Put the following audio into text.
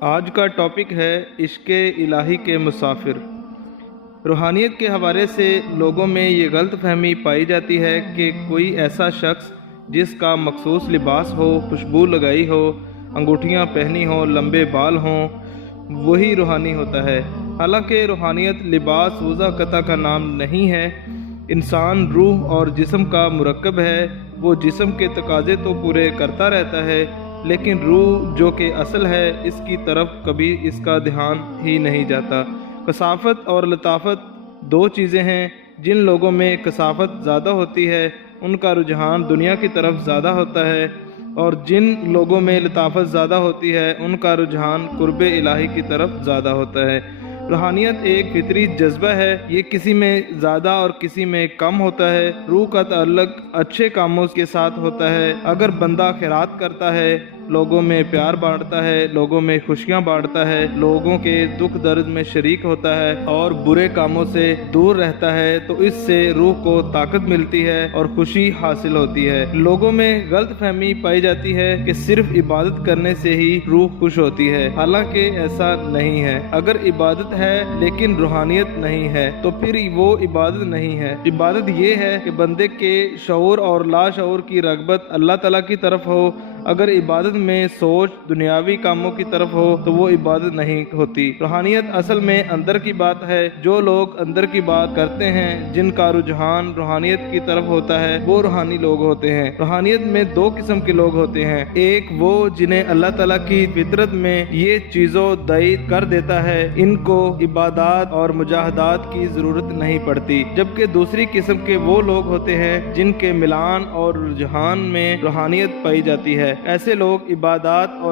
آج کا ٹاپک ہے عشق الہی کے مسافر۔ روحانیت کے حوالے سے لوگوں میں یہ غلط فہمی پائی جاتی ہے کہ کوئی ایسا شخص جس کا مخصوص لباس ہو، خوشبو لگائی ہو، انگوٹھیاں پہنی ہوں، لمبے بال ہوں، وہی روحانی ہوتا ہے۔ حالانکہ روحانیت لباس وضع قطع کا نام نہیں ہے۔ انسان روح اور جسم کا مرکب ہے۔ وہ جسم کے تقاضے تو پورے کرتا رہتا ہے، لیکن روح جو کہ اصل ہے، اس کی طرف کبھی اس کا دھیان ہی نہیں جاتا۔ کثافت اور لطافت دو چیزیں ہیں۔ جن لوگوں میں کثافت زیادہ ہوتی ہے ان کا رجحان دنیا کی طرف زیادہ ہوتا ہے، اور جن لوگوں میں لطافت زیادہ ہوتی ہے ان کا رجحان قرب الہی کی طرف زیادہ ہوتا ہے۔ روحانیت ایک فطری جذبہ ہے۔ یہ کسی میں زیادہ اور کسی میں کم ہوتا ہے۔ روح کا تعلق اچھے کاموں کے ساتھ ہوتا ہے۔ اگر بندہ خیرات کرتا ہے، لوگوں میں پیار بانٹتا ہے، لوگوں میں خوشیاں بانٹتا ہے، لوگوں کے دکھ درد میں شریک ہوتا ہے اور برے کاموں سے دور رہتا ہے، تو اس سے روح کو طاقت ملتی ہے اور خوشی حاصل ہوتی ہے۔ لوگوں میں غلط فہمی پائی جاتی ہے کہ صرف عبادت کرنے سے ہی روح خوش ہوتی ہے، حالانکہ ایسا نہیں ہے۔ اگر عبادت ہے لیکن روحانیت نہیں ہے تو پھر وہ عبادت نہیں ہے۔ عبادت یہ ہے کہ بندے کے شعور اور لاشعور کی رغبت اللہ تعالیٰ کی طرف ہو۔ اگر عبادت میں سوچ دنیاوی کاموں کی طرف ہو تو وہ عبادت نہیں ہوتی۔ روحانیت اصل میں اندر کی بات ہے۔ جو لوگ اندر کی بات کرتے ہیں، جن کا رجحان روحانیت کی طرف ہوتا ہے، وہ روحانی لوگ ہوتے ہیں۔ روحانیت میں دو قسم کے لوگ ہوتے ہیں۔ ایک وہ جنہیں اللہ تعالیٰ کی فطرت میں یہ چیزوں دائی کر دیتا ہے، ان کو عبادات اور مجاہدات کی ضرورت نہیں پڑتی، جبکہ دوسری قسم کے وہ لوگ ہوتے ہیں جن کے ملان اور رجحان میں روحانیت پائی جاتی ہے۔ ایسے لوگ عبادات اور